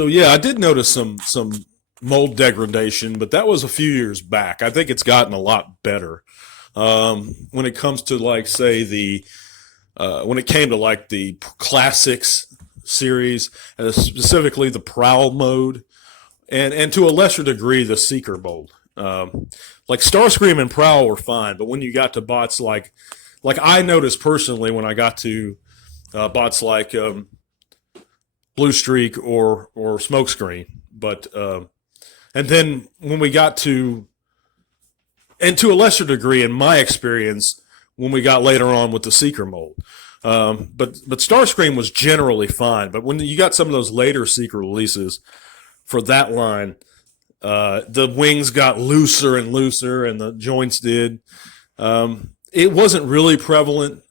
So yeah, I did notice some mold degradation, but that was a few years back. I think it's gotten a lot better. When it comes to like say the when it came to like the classics series, specifically the prowl mode, and to a lesser degree the seeker mold. Like Starscream and Prowl were fine, but when you got to bots like I noticed personally when I got to bots like Blue Streak or Smokescreen, but and then when we got to and to a lesser degree in my experience when we got later on with the Seeker mold. But Starscream was generally fine. But when you got some of those later Seeker releases for that line, the wings got looser and looser, and the joints did. It wasn't really prevalent,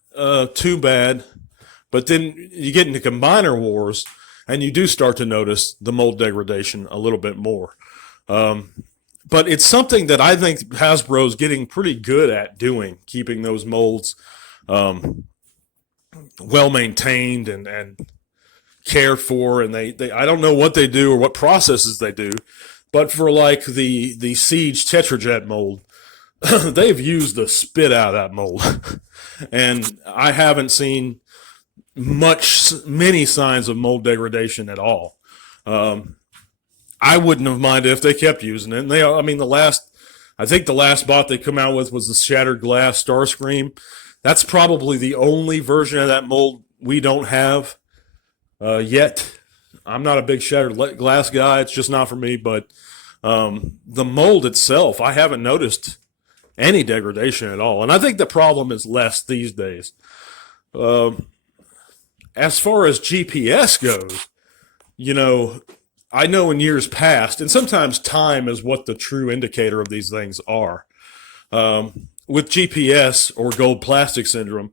too bad. But then you get into Combiner Wars, and you do start to notice the mold degradation a little bit more. But it's something that I think Hasbro's getting pretty good at doing, keeping those molds well maintained and cared for. And they I don't know what they do or what processes they do, but for like the Siege Tetrajet mold, they've used the spit out of that mold, and I haven't seen many signs of mold degradation at all. I wouldn't have minded if they kept using it. And I mean, I think the last bot they come out with was the Shattered Glass Starscream. That's probably the only version of that mold we don't have yet. I'm not a big Shattered Glass guy. It's just not for me. But the mold itself, I haven't noticed any degradation at all. And I think the problem is less these days. As far as GPS goes, I know in years past, and sometimes time is what the true indicator of these things are. With GPS or gold plastic syndrome,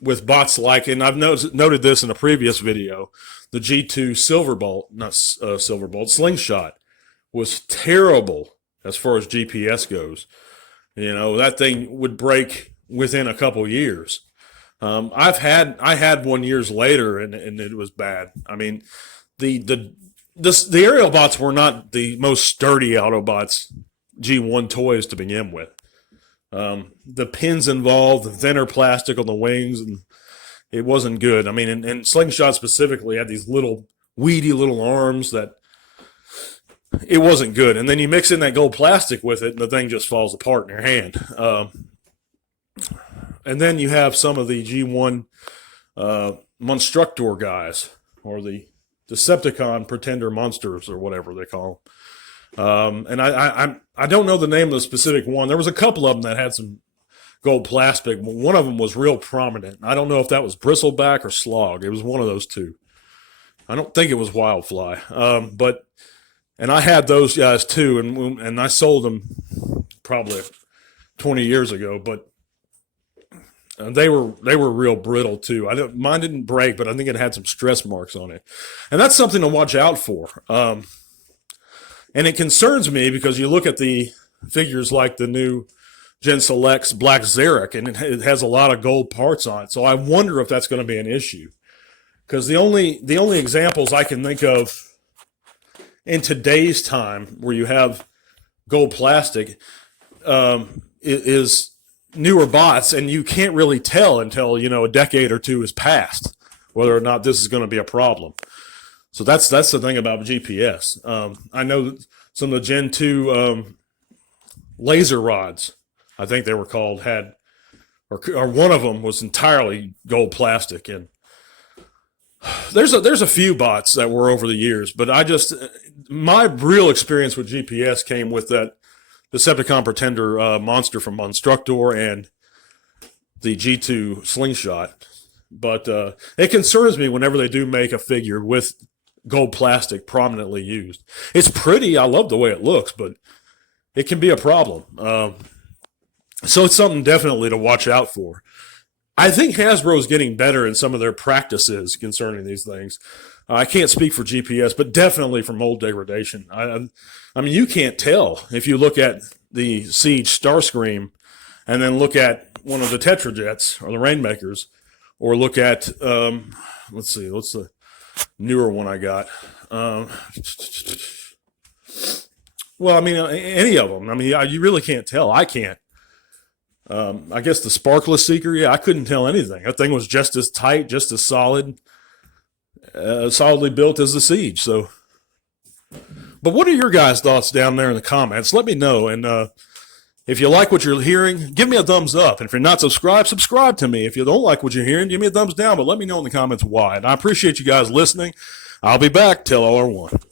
with bots like, and I've noted this in a previous video, the G2 Slingshot was terrible as far as GPS goes. That thing would break within a couple years. I had one years later, and it was bad. I mean, the aerial bots were not the most sturdy Autobots G1 toys to begin with. The pins involved, the thinner plastic on the wings, and it wasn't good. I mean, and Slingshot specifically had these little weedy little arms that it wasn't good. And then you mix in that gold plastic with it, and the thing just falls apart in your hand. And then you have some of the G1 Monstructor guys, or the Decepticon Pretender Monsters, or whatever they call them. And I don't know the name of the specific one. There was a couple of them that had some gold plastic. One of them was real prominent. I don't know if that was Bristleback or Slog. It was one of those two. I don't think it was Wildfly. And I had those guys too, and I sold them probably 20 years ago, but they were real brittle too. Mine didn't break, but I think it had some stress marks on it, and that's something to watch out for. And it concerns me because you look at the figures like the new Gen Selects Black Zarek, and it has a lot of gold parts on it. So I wonder if that's going to be an issue, because the only examples I can think of in today's time where you have gold plastic is newer bots, and you can't really tell until a decade or two has passed whether or not this is going to be a problem. So that's the thing about GPS. I know some of the Gen 2 laser rods, I think they were called, had or one of them was entirely gold plastic, and there's a few bots that were over the years, but my real experience with GPS came with that Decepticon Pretender monster from Monstructor and the G2 Slingshot. But it concerns me whenever they do make a figure with gold plastic prominently used. It's pretty. I love the way it looks, but it can be a problem. So it's something definitely to watch out for. I think Hasbro is getting better in some of their practices concerning these things. I can't speak for GPS, but definitely for mold degradation. I mean, you can't tell if you look at the Siege Starscream and then look at one of the Tetrajets or the Rainmakers, or look at, let's see, what's the newer one I got. Well, I mean, any of them. I mean, you really can't tell. I can't. I guess the Sparkless Seeker, yeah, I couldn't tell anything. That thing was just as tight, just as solidly built as the Siege. So, but what are your guys' thoughts down there in the comments? Let me know. And if you like what you're hearing, give me a thumbs up. And if you're not subscribed, subscribe to me. If you don't like what you're hearing, give me a thumbs down. But let me know in the comments why. And I appreciate you guys listening. I'll be back till OR1.